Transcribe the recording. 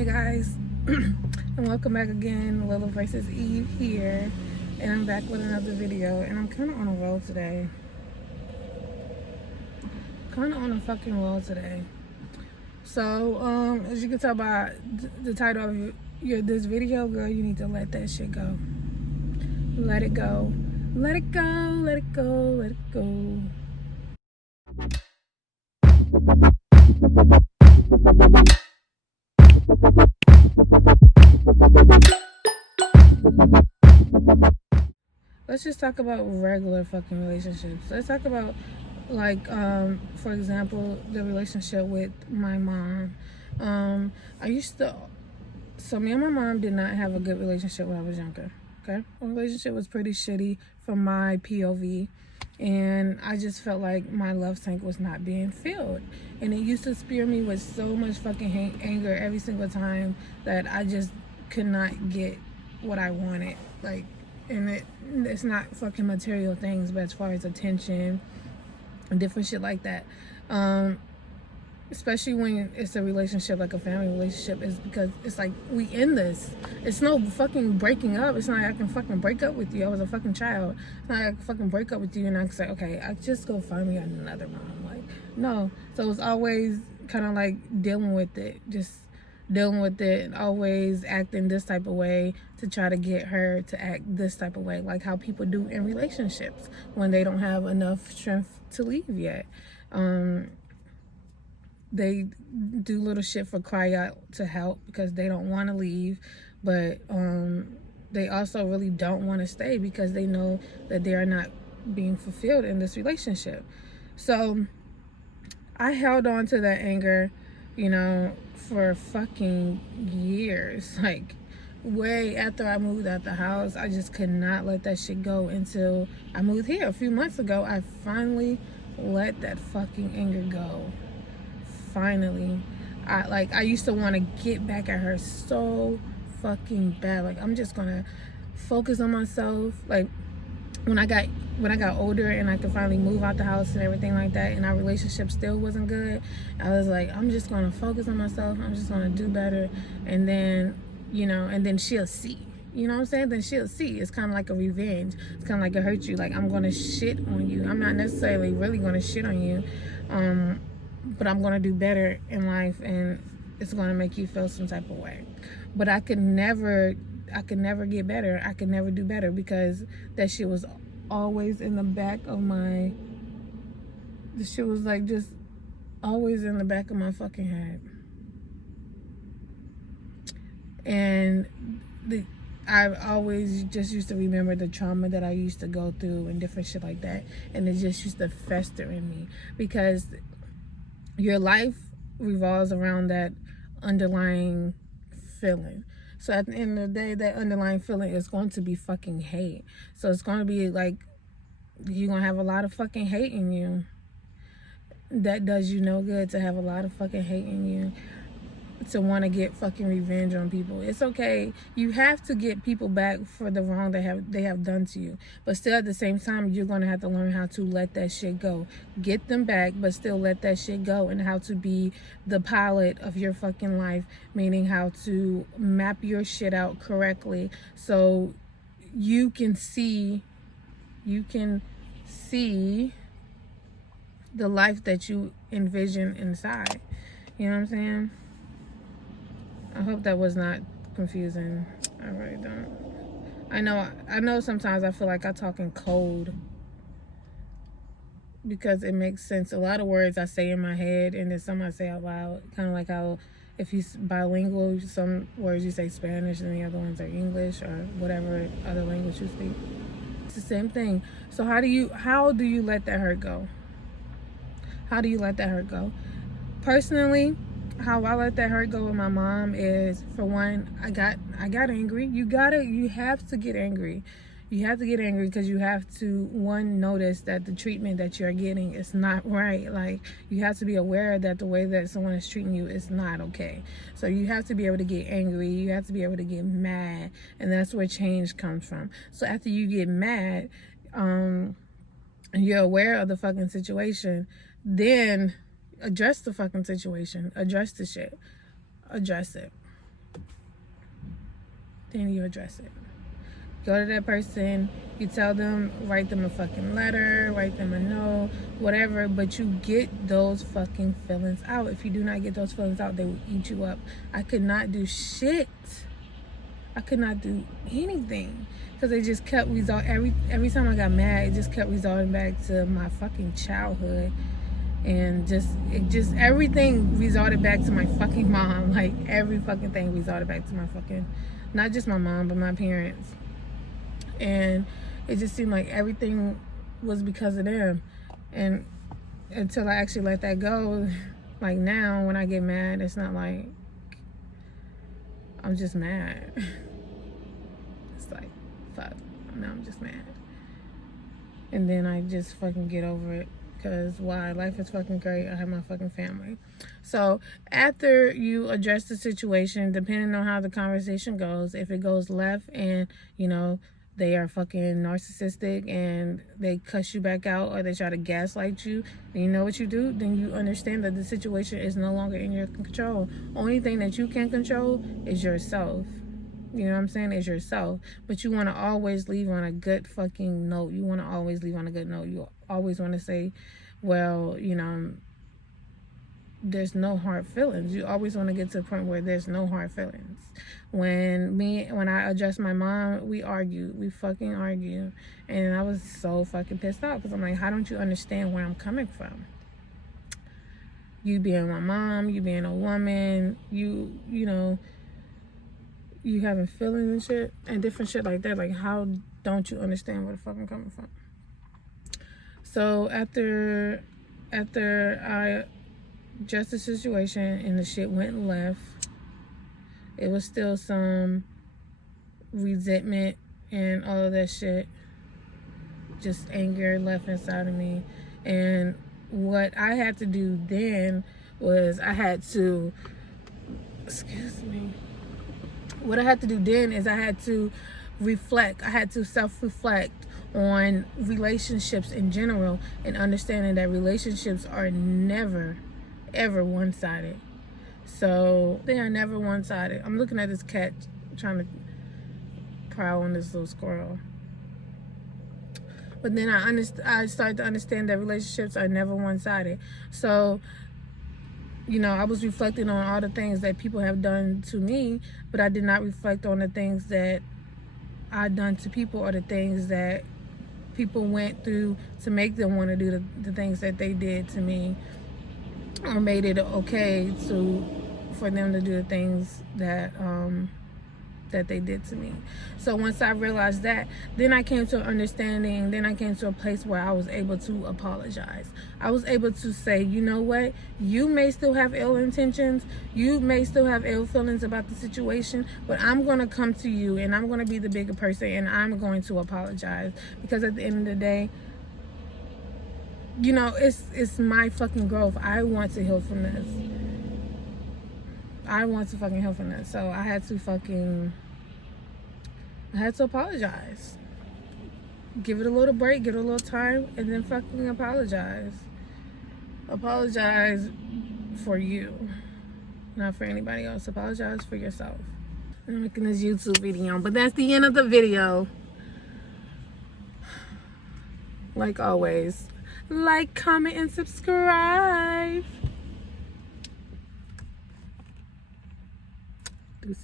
Hey guys, and welcome back again. Lila versus Eve here, and I'm back with another video. And I'm kind of on a roll today. Kind of on a fucking roll today. So, as you can tell by the title of this video, girl, you need to let that shit go. Let it go. Let it go. Let it go. Let it go. Let's just talk about regular fucking relationships. Let's talk about, like, for example, the relationship with my mom. So me and my mom did not have a good relationship when I was younger. Okay, our relationship was pretty shitty from my POV, and I just felt like my love tank was not being filled, and it used to spear me with so much fucking anger every single time that I just could not get what I wanted. Like, and it's not fucking material things, but as far as attention and different shit like that. Especially when it's a relationship, like a family relationship, is because it's like, we in this. It's no fucking breaking up. It's not like I can fucking break up with you. I was a fucking child. It's not like I can fucking break up with you and I can say, okay, I just go find me another mom. Like, no. So it was always kind of like dealing with it. Just dealing with it and always acting this type of way to try to get her to act this type of way, like how people do in relationships when they don't have enough strength to leave yet. They do little shit for cry out to help because they don't want to leave, but they also really don't want to stay because they know that they are not being fulfilled in this relationship. So I held on to that anger, for fucking years. Like, way after I moved out the house, I just could not let that shit go until I moved here a few months ago. I finally let that fucking anger go. Finally. I used to want to get back at her so fucking bad. Like, I'm just gonna focus on myself. Like, when I got older and I could finally move out the house and everything like that, and our relationship still wasn't good, I was like, I'm just gonna focus on myself. I'm just gonna do better, and then and then she'll see. You know what I'm saying? Then she'll see. It's kind of like a revenge. It's kind of like it hurt you. Like, I'm gonna shit on you. I'm not necessarily really gonna shit on you, but I'm gonna do better in life, and it's gonna make you feel some type of way. But I could never get better. I could never do better because that shit was always in the back of my. The shit was like just always in the back of my fucking head, and I always just used to remember the trauma that I used to go through and different shit like that, and it just used to fester in me because your life revolves around that underlying feeling. So at the end of the day, that underlying feeling is going to be fucking hate. So it's going to be like, you're going to have a lot of fucking hate in you. That does you no good, to have a lot of fucking hate in you, to want to get fucking revenge on people. It's okay. You have to get people back for the wrong they have done to you. But still, at the same time, you're going to have to learn how to let that shit go. Get them back, but still let that shit go. And how to be the pilot of your fucking life. Meaning how to map your shit out correctly so you can see the life that you envision inside. You know what I'm saying? I hope that was not confusing. I really don't. I know sometimes I feel like I talk in code because it makes sense. A lot of words I say in my head and then some I say out loud. Kind of like how if you're bilingual, some words you say Spanish and the other ones are English or whatever other language you speak. It's the same thing. So how do you let that hurt go? How do you let that hurt go? Personally, how I let that hurt go with my mom is, for one, I got angry. You have to get angry. You have to get angry because you have to, one, notice that the treatment that you're getting is not right. Like, you have to be aware that the way that someone is treating you is not okay. So you have to be able to get angry. You have to be able to get mad. And that's where change comes from. So after you get mad, and you're aware of the fucking situation, then address the fucking situation. Address the shit. Address it. then you address it. Go to that person, you tell them, write them a fucking letter, write them a note, whatever, but you get those fucking feelings out. If you do not get those feelings out, they will eat you up. I could not do shit. I could not do anything because it just kept every time I got mad, it just kept resorting back to my fucking childhood, and everything resorted back to my fucking mom. Like every fucking thing resorted back to my fucking, not just my mom, but my parents. And it just seemed like everything was because of them. And until I actually let that go, like now when I get mad, it's not like I'm just mad. It's like, fuck, now I'm just mad. And then I just fucking get over it. Because why? Life is fucking great. I have my fucking family. So after you address the situation, depending on how the conversation goes, if it goes left and, you know, they are fucking narcissistic and they cuss you back out or they try to gaslight you, and you know what you do, then you understand that the situation is no longer in your control. Only thing that you can control is yourself. You know what I'm saying? Is yourself. But you want to always leave on a good fucking note. You want to always leave on a good note. You always want to say, well, you know, there's no hard feelings. You always want to get to the point where there's no hard feelings. When I addressed my mom, we argued. We fucking argued. And I was so fucking pissed off because I'm like, how don't you understand where I'm coming from? You being my mom, you being a woman, you know, you having feelings and shit and different shit like that. Like, how don't you understand where the fuck I'm coming from? So after I addressed the situation and the shit went left, it was still some resentment and all of that shit, just anger left inside of me. And what I had to do then was what I had to do then is I had to reflect. I had to self-reflect on relationships in general and understanding that relationships are never, ever one-sided. So they are never one-sided. I'm looking at this cat trying to prowl on this little squirrel. But then I started to understand that relationships are never one-sided. So, you know, I was reflecting on all the things that people have done to me, but I did not reflect on the things that I'd done to people or the things that people went through to make them want to do the things that they did to me, or made it okay for them to do the things that they did to me. So once I realized that, then I came to an understanding, then I came to a place where I was able to apologize. I was able to say, you know what, you may still have ill intentions, you may still have ill feelings about the situation, but I'm going to come to you and I'm going to be the bigger person and I'm going to apologize. Because at the end of the day, you know, it's my fucking growth. I want to heal from this. I want to fucking heal from this. So I had to apologize. Give it a little break, give it a little time, and then fucking apologize. Apologize for you, not for anybody else. Apologize for yourself. I'm making this YouTube video, but that's the end of the video. Like always, like, comment, and subscribe.